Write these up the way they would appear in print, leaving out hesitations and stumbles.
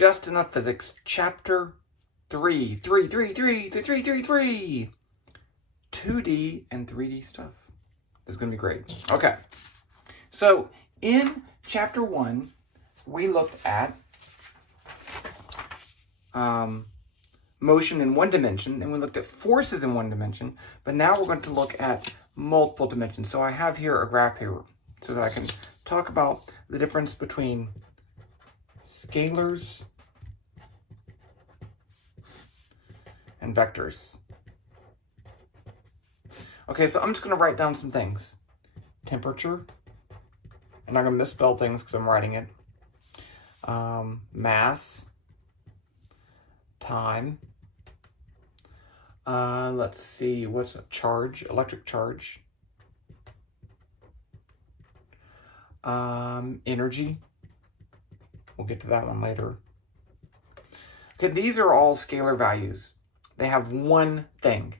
Just Enough Physics, Chapter 3. 2D and 3D stuff. This is going to be great. Okay. So, in Chapter 1, we looked at motion in one dimension, and we looked at forces in one dimension, but now we're going to look at multiple dimensions. So I have here a graph paper so that I can talk about the difference between scalars and vectors. Okay, so I'm just going to write down some things. Temperature, and I'm going to misspell things because I'm writing it. Mass, time. Let's see, what's a charge? Electric charge. Energy. We'll get to that one later. Okay, these are all scalar values. They have one thing.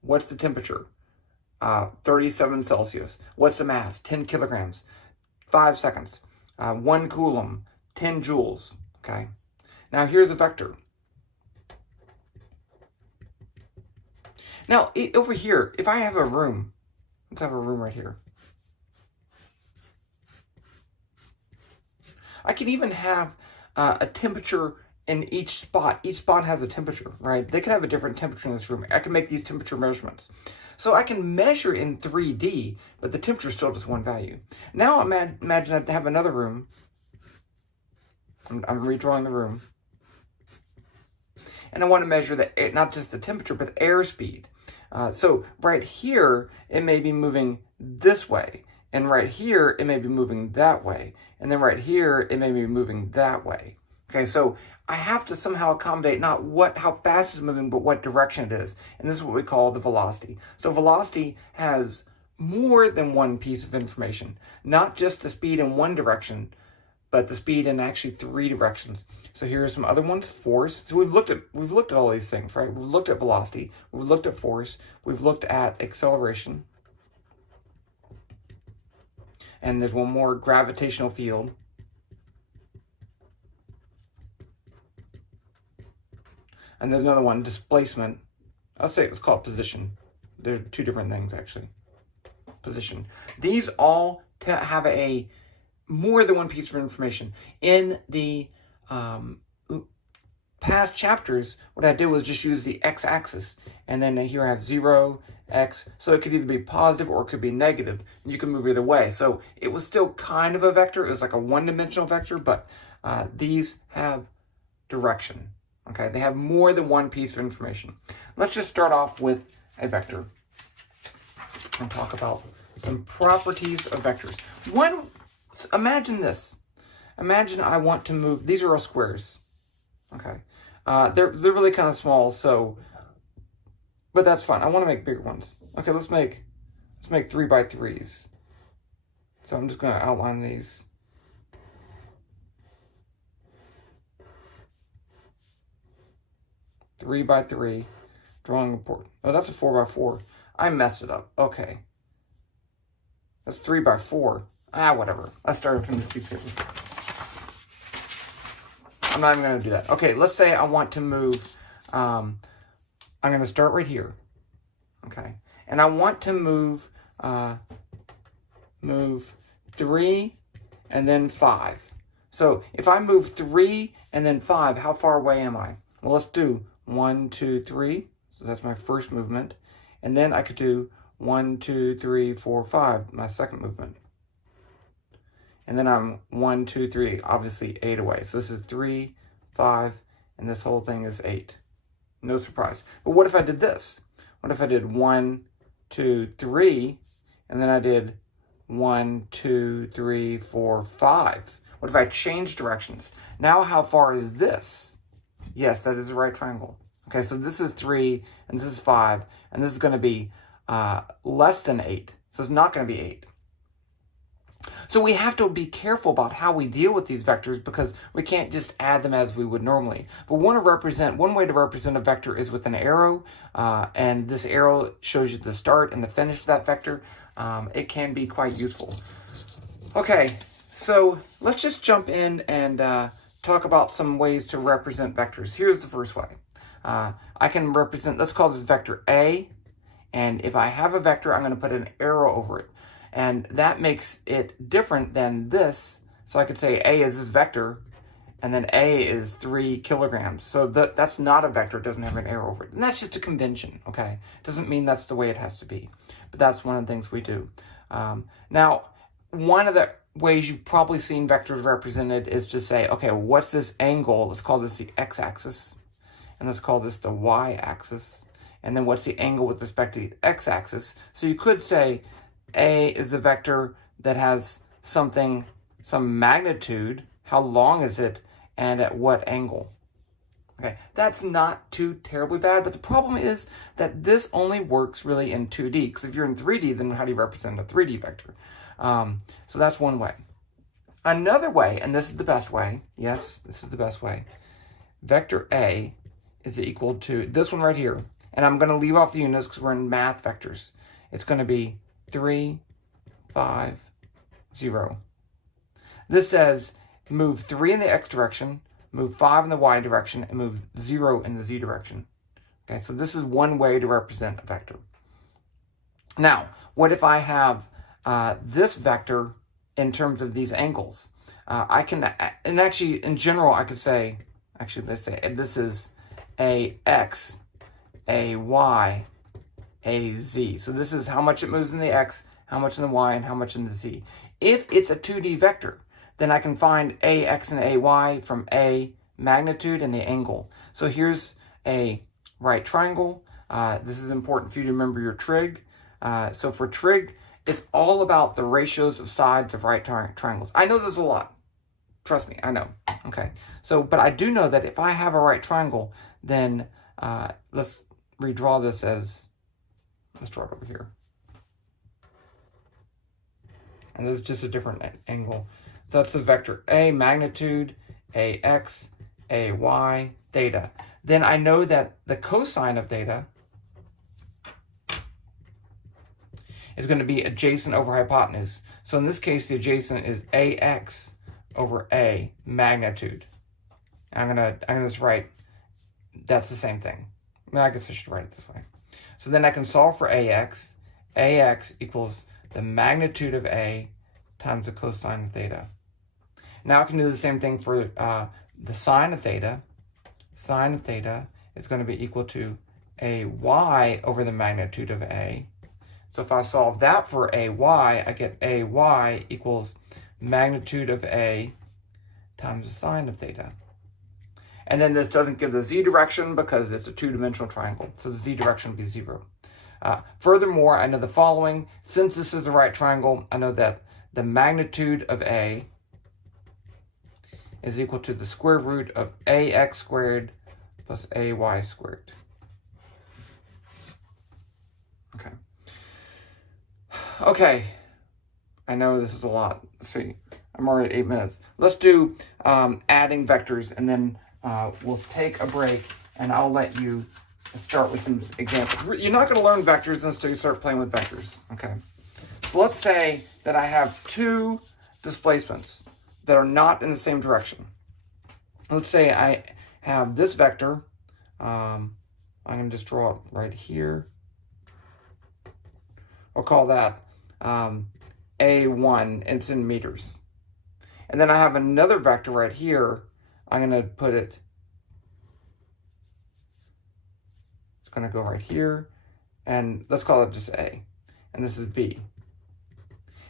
What's the temperature? 37 Celsius. What's the mass? 10 kilograms. 5 seconds. 1 coulomb. 10 joules. Okay. Now here's a vector. Now, over here, if I have a room, let's have a room right here. I can even have a temperature in each spot. Each spot has a temperature, right? They can have a different temperature in this room. I can make these temperature measurements. So I can measure in 3D, but the temperature is still just one value. Now imagine I have another room. I'm redrawing the room. And I want to measure not just the temperature, but the airspeed. So right here, it may be moving this way. And right here, it may be moving that way. And then right here, it may be moving that way. Okay, so I have to somehow accommodate not how fast it's moving, but what direction it is. And this is what we call the velocity. So velocity has more than one piece of information. Not just the speed in one direction, but the speed in actually 3 directions. So here are some other ones. Force. So we've looked at all these things, right? We've looked at velocity. We've looked at force. We've looked at acceleration. And there's one more, gravitational field. And there's another one, displacement. I'll say let's call it position. They're 2 different things, actually. Position. These all have a more than one piece of information. In the past chapters, what I did was just use the x-axis. And then here I have 0, x. So it could either be positive or it could be negative. You can move either way. So it was still kind of a vector. It was like a one-dimensional vector, but these have direction. Okay, they have more than one piece of information. Let's just start off with a vector and talk about some properties of vectors. One, imagine this. Imagine I want to move, these are all squares. Okay, they're really kind of small, so, but that's fine. I want to make bigger ones. Okay, let's make 3x3s. So I'm just going to outline these. Three by 3, drawing a board. Oh, that's a 4x4. I messed it up. Okay. That's 3x4. Whatever. I started from this piece of paper. I'm not even going to do that. Okay, let's say I want to move. I'm going to start right here. Okay. And I want to move 3 and then 5. So if I move 3 and then 5, how far away am I? Well, let's do 1, 2, 3. So that's my first movement. And then I could do 1, 2, 3, 4, 5, my second movement. And then I'm 1, 2, 3, obviously 8 away. So this is 3, 5, and this whole thing is 8. No surprise. But what if I did this? What if I did 1, 2, 3, and then I did 1, 2, 3, 4, 5? What if I changed directions? Now how far is this? Yes, that is the right triangle. Okay, so this is 3, and this is 5, and this is going to be less than 8. So it's not going to be 8. So we have to be careful about how we deal with these vectors because we can't just add them as we would normally. But one way to represent a vector is with an arrow, and this arrow shows you the start and the finish of that vector. It can be quite useful. Okay, so let's just jump in and talk about some ways to represent vectors. Here's the first way. I can represent, let's call this vector A, and if I have a vector, I'm going to put an arrow over it. And that makes it different than this. So I could say A is this vector, and then A is 3 kilograms. So that's not a vector, it doesn't have an arrow over it. And that's just a convention, okay? Doesn't mean that's the way it has to be. But that's one of the things we do. Now, one of the ways you've probably seen vectors represented is to say, okay, what's this angle? Let's call this the x-axis. And let's call this the y-axis. And then what's the angle with respect to the x-axis? So you could say A is a vector that has some magnitude. How long is it? And at what angle? Okay, that's not too terribly bad, but the problem is that this only works really in 2D, because if you're in 3D, then how do you represent a 3D vector? So that's one way. Another way, and this is the best way, yes, this is the best way, vector A is equal to this one right here, and I'm going to leave off the units because we're in math vectors. It's going to be 3, 5, 0. This says move 3 in the x direction, move 5 in the y direction, and move 0 in the z direction. Okay, so this is one way to represent a vector. Now, what if I have this vector in terms of these angles? I can, and actually, in general, I could say, actually, let's say this is a x, a y, a z. So this is how much it moves in the x, how much in the y, and how much in the z. If it's a 2D vector, then I can find ax and ay from a magnitude and the angle. So here's a right triangle. This is important for you to remember your trig. So for trig, it's all about the ratios of sides of right triangles. I know there's a lot. Trust me, I know. Okay. So, but I do know that if I have a right triangle, then let's redraw this as, let's draw it over here. And this is just a different angle. So that's the vector A, magnitude, AX, AY, theta. Then I know that the cosine of theta is going to be adjacent over hypotenuse. So in this case, the adjacent is AX over A, magnitude. I'm gonna just write, that's the same thing. Well, I guess I should write it this way. So then I can solve for AX. AX equals the magnitude of A times the cosine of theta. Now I can do the same thing for the sine of theta. Sine of theta is going to be equal to AY over the magnitude of A. So if I solve that for AY, I get AY equals magnitude of A times the sine of theta. And then this doesn't give the z direction because it's a two-dimensional triangle. So the z direction will be 0. Furthermore, I know the following. Since this is a right triangle, I know that the magnitude of A is equal to the square root of ax squared plus ay squared. Okay. Okay. I know this is a lot. Let's see. I'm already at 8 minutes. Let's do adding vectors, and then we'll take a break, and I'll let you start with some examples. You're not going to learn vectors until you start playing with vectors. Okay. So let's say that I have 2 displacements that are not in the same direction. Let's say I have this vector. I'm going to just draw it right here. We'll call that A1, it's in meters. And then I have another vector right here. I'm going to put it, it's going to go right here. And let's call it just A. And this is B.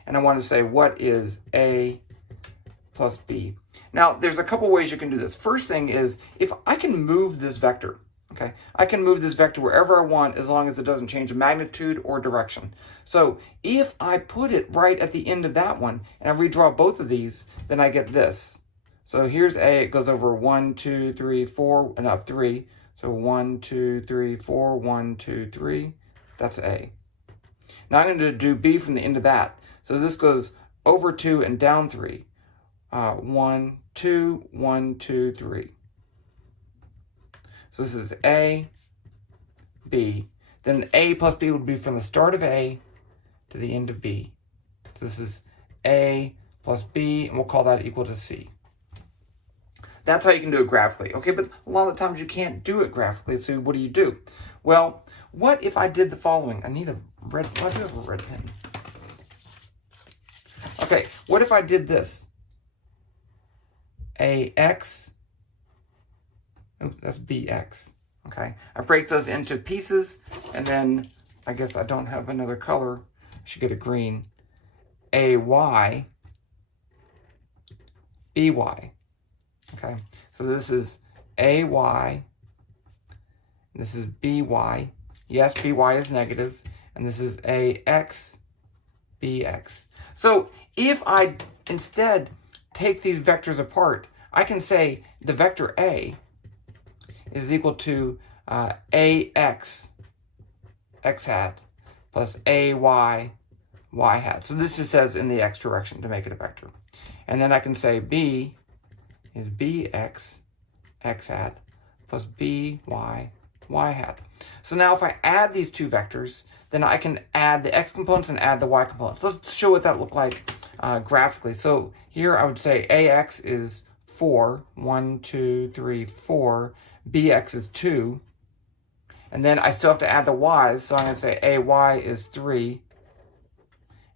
And I want to say, what is A plus B? Now, there's a couple ways you can do this. First thing is, if I can move this vector, okay, I can move this vector wherever I want as long as it doesn't change magnitude or direction. So if I put it right at the end of that one and I redraw both of these, then I get this. So here's A, it goes over 1, 2, 3, 4, and up 3. So 1, 2, 3, 4, 1, 2, 3. That's A. Now I'm going to do B from the end of that. So this goes over 2 and down 3. 1, 2, 1, 2, 3. So this is A, B. Then A plus B would be from the start of A to the end of B. So this is A plus B, and we'll call that equal to C. That's how you can do it graphically. Okay, but a lot of times you can't do it graphically, so what do? Well, what if I did the following? I need a red, I do have a red pen. Okay, what if I did this? AX, oh, that's BX, okay? I break those into pieces, and then I guess I don't have another color. I should get a green. AY, BY. Okay, so this is AY, this is BY. Yes, BY is negative, and this is AX, BX. So if I instead take these vectors apart, I can say the vector A is equal to AX, X hat, plus AY, Y hat. So this just says in the X direction to make it a vector. And then I can say B is BX, X hat, plus BY, Y hat. So now if I add these two vectors, then I can add the X components and add the Y components. Let's show what that looked like graphically. So here I would say AX is 4, 1, 2, 3, 4. BX is 2. And then I still have to add the Y's, so I'm going to say AY is 3.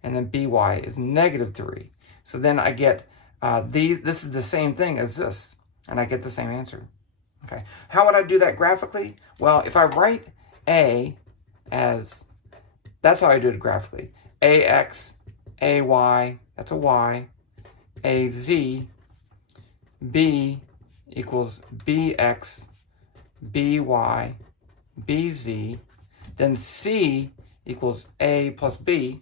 And then BY is negative 3. So then I get this is the same thing as this, and I get the same answer. Okay. How would I do that graphically? Well, if I write A as, that's how I do it graphically. AX, AY, that's a Y, AZ, B equals BX, BY, BZ, then C equals A plus B,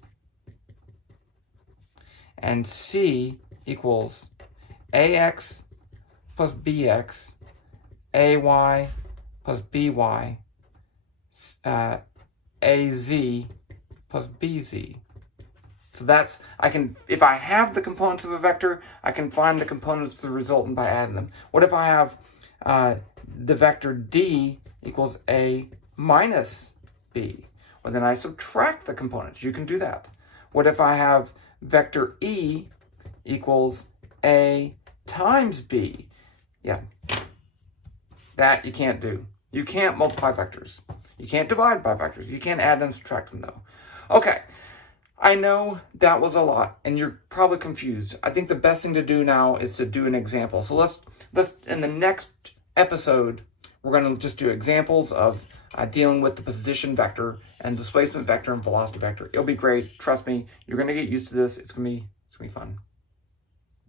and C equals AX plus BX, AY plus BY, AZ plus BZ. So that's, I can, if I have the components of a vector, I can find the components of the resultant by adding them. What if I have the vector D equals A minus B? Well, then I subtract the components. You can do that. What if I have vector E equals A times B? Yeah, that you can't do. You can't multiply vectors. You can't divide by vectors. You can't add and subtract them though. Okay, I know that was a lot and you're probably confused. I think the best thing to do now is to do an example. So let's in the next episode, we're going to just do examples of dealing with the position vector and displacement vector and velocity vector. It'll be great. Trust me, you're going to get used to this. It's going to be fun.